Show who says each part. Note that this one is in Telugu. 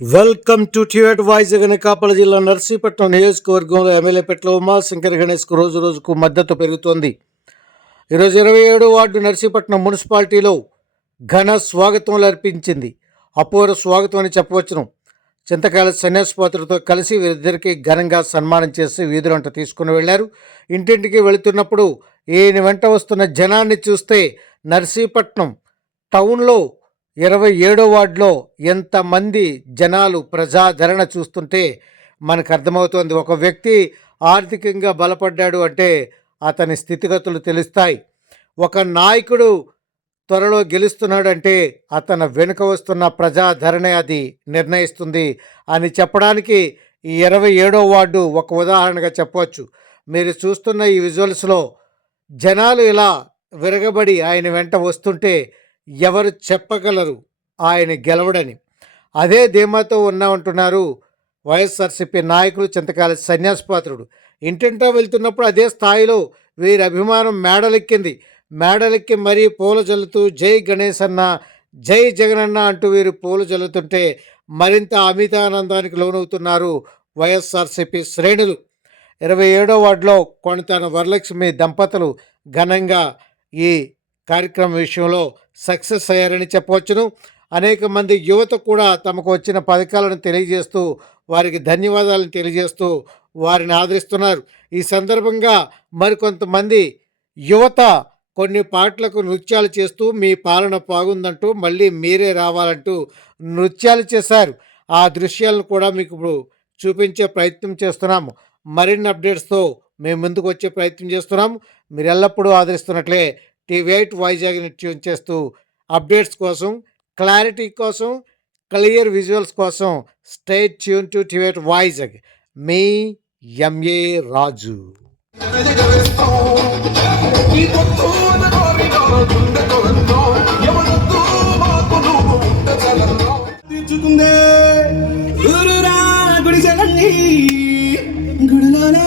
Speaker 1: వెల్కమ్ టు టివేట్ వాయిస్ కాపల జిల్లా నర్సీపట్నం నియోజకవర్గంలో ఎమ్మెల్యే పెట్ల ఉమాశంకర్ గణేష్కు రోజు రోజుకు మద్దతు పెరుగుతోంది. ఈరోజు ఇరవై ఏడు వార్డు నర్సీపట్నం మున్సిపాలిటీలో ఘన స్వాగతం అర్పించింది. అపూర్వ స్వాగతం అని చెప్పవచ్చును. చింతకాయల సన్యాసపాత్రతో కలిసి వీరిద్దరికీ ఘనంగా సన్మానం చేసి వీధులంట తీసుకుని వెళ్ళారు. ఇంటింటికి వెళుతున్నప్పుడు ఈయన వెంట వస్తున్న జనాన్ని చూస్తే నర్సీపట్నం టౌన్లో ఇరవై ఏడో వార్డులో ఎంతమంది జనాలు ప్రజాదరణ చూస్తుంటే మనకు అర్థమవుతోంది ఒక వ్యక్తి ఆర్థికంగా బలపడ్డాడు అంటే అతని స్థితిగతులు తెలుస్తాయి. ఒక నాయకుడు త్వరలో గెలుస్తున్నాడంటే అతను వెనుక వస్తున్న ప్రజాధరణే అది నిర్ణయిస్తుంది అని చెప్పడానికి ఈ ఇరవై ఏడో వార్డు ఒక ఉదాహరణగా చెప్పవచ్చు. మీరు చూస్తున్న ఈ విజువల్స్లో జనాలు ఇలా విరగబడి ఆయన వెంట వస్తుంటే ఎవరు చెప్పగలరు? ఆయన గెలవడని. అదే ధీమాతో ఉన్నామంటున్నారు వైఎస్ఆర్సీపీ నాయకులు చింతకాల సన్యాసపాత్రుడు. ఇంటింటా వెళ్తున్నప్పుడు అదే స్థాయిలో వీరి అభిమానం మేడలెక్కింది. మేడలెక్కి మరీ పూల జల్లుతూ జై గణేష్ అన్న జై జగనన్న అంటూ వీరు పూలు జల్లుతుంటే మరింత అమితానందానికి లోనవుతున్నారు వైఎస్ఆర్సీపీ శ్రేణులు. ఇరవై ఏడో వార్డులో కొనతాన వరలక్ష్మి దంపతులు ఘనంగా ఈ కార్యక్రమం విషయంలో సక్సెస్ అయ్యారని చెప్పవచ్చును. అనేక మంది యువత కూడా తమకు వచ్చిన పథకాలను తెలియజేస్తూ వారికి ధన్యవాదాలను తెలియజేస్తూ వారిని ఆదరిస్తున్నారు. ఈ సందర్భంగా మరికొంతమంది యువత కొన్ని పాటలకు నృత్యాలు చేస్తూ మీ పాలన బాగుందంటూ మళ్ళీ మీరే రావాలంటూ నృత్యాలు చేశారు. ఆ దృశ్యాలను కూడా మీకు ఇప్పుడు చూపించే ప్రయత్నం చేస్తున్నాము. మరిన్ని అప్డేట్స్తో మేము ముందుకు వచ్చే ప్రయత్నం చేస్తున్నాము. మీరు ఎల్లప్పుడూ ఆదరిస్తున్నట్లే టీవీ ఎయిట్ వైజాగ్ని ట్యూన్ చేస్తూ అప్డేట్స్ కోసం క్లారిటీ కోసం క్లియర్ విజువల్స్ కోసం state tune to TV eight Vizag. Me MA Raju.
Speaker 2: తీర్చుకుందే. గుడిసెలన్నీ గుడిలోనే